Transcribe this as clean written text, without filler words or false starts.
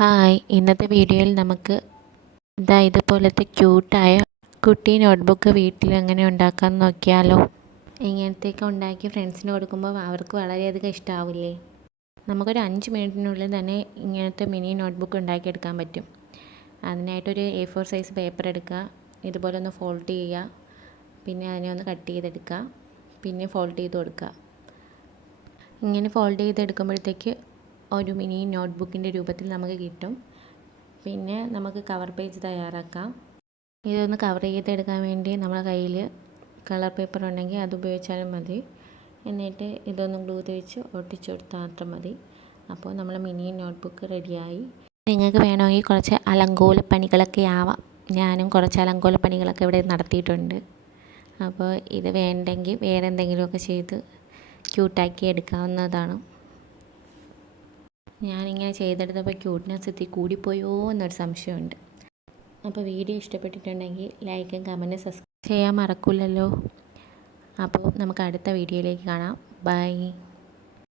Hi, ഇന്നത്തെ വീഡിയോയിൽ നമുക്ക് ഇതുപോലത്തെ ക്യൂട്ടായ കുട്ടി നോട്ട്ബുക്ക് വീട്ടിൽ എങ്ങനെ ഉണ്ടാക്കാമെന്ന് നോക്കിയാലോ. ഇങ്ങനത്തെയൊക്കെ ഉണ്ടാക്കി ഫ്രണ്ട്സിന് കൊടുക്കുമ്പോൾ അവർക്ക് വളരെയധികം ഇഷ്ടമാവില്ലേ. നമുക്കൊരു 5 മിനിറ്റിനുള്ളിൽ തന്നെ ഇങ്ങനത്തെ മിനി നോട്ട്ബുക്ക് ഉണ്ടാക്കിയെടുക്കാൻ പറ്റും. അതിനായിട്ടൊരു A4 സൈസ് പേപ്പർ എടുക്കുക, ഇതുപോലെ ഒന്ന് ഫോൾഡ് ചെയ്യുക, പിന്നെ അതിനെ ഒന്ന് കട്ട് ചെയ്തെടുക്കുക, പിന്നെ ഫോൾഡ് ചെയ്ത് കൊടുക്കുക. ഇങ്ങനെ ഫോൾഡ് ചെയ്തെടുക്കുമ്പോഴത്തേക്ക് ഒരു മിനി നോട്ട്ബുക്കിൻ്റെ രൂപത്തിൽ നമുക്ക് കിട്ടും. പിന്നെ നമുക്ക് കവർ പേജ് തയ്യാറാക്കാം. ഇതൊന്ന് കവർ ചെയ്തെടുക്കാൻ വേണ്ടി നമ്മുടെ കയ്യിൽ കളർ പേപ്പർ ഉണ്ടെങ്കിൽ അത് ഉപയോഗിച്ചാലും മതി. എന്നിട്ട് ഇതൊന്ന് ഗ്ലൂ തേച്ച് ഒട്ടിച്ചു കൊടുത്താൽ മാത്രം മതി. അപ്പോൾ നമ്മൾ മിനി നോട്ട്ബുക്ക് റെഡിയായി. നിങ്ങൾക്ക് വേണമെങ്കിൽ കുറച്ച് അലങ്കോല പണികളൊക്കെ ആവാം. ഞാനും കുറച്ച് അലങ്കോല പണികളൊക്കെ ഇവിടെ നടത്തിയിട്ടുണ്ട്. അപ്പോൾ ഇത് വേണ്ടെങ്കിൽ വേറെ എന്തെങ്കിലുമൊക്കെ ചെയ്ത് ക്യൂട്ടാക്കി എടുക്കാവുന്നതാണ്. ഞാനിങ്ങനെ ചെയ്തെടുത്തപ്പോൾ ക്യൂട്ട്നെസ് എത്തി കൂടിപ്പോയോ എന്നൊരു സംശയമുണ്ട്. അപ്പോൾ വീഡിയോ ഇഷ്ടപ്പെട്ടിട്ടുണ്ടെങ്കിൽ ലൈക്കും കമൻറ്റും സബ്സ്ക്രൈബ് ചെയ്യാൻ മറക്കില്ലല്ലോ. അപ്പോൾ നമുക്ക് അടുത്ത വീഡിയോയിലേക്ക് കാണാം. ബൈ.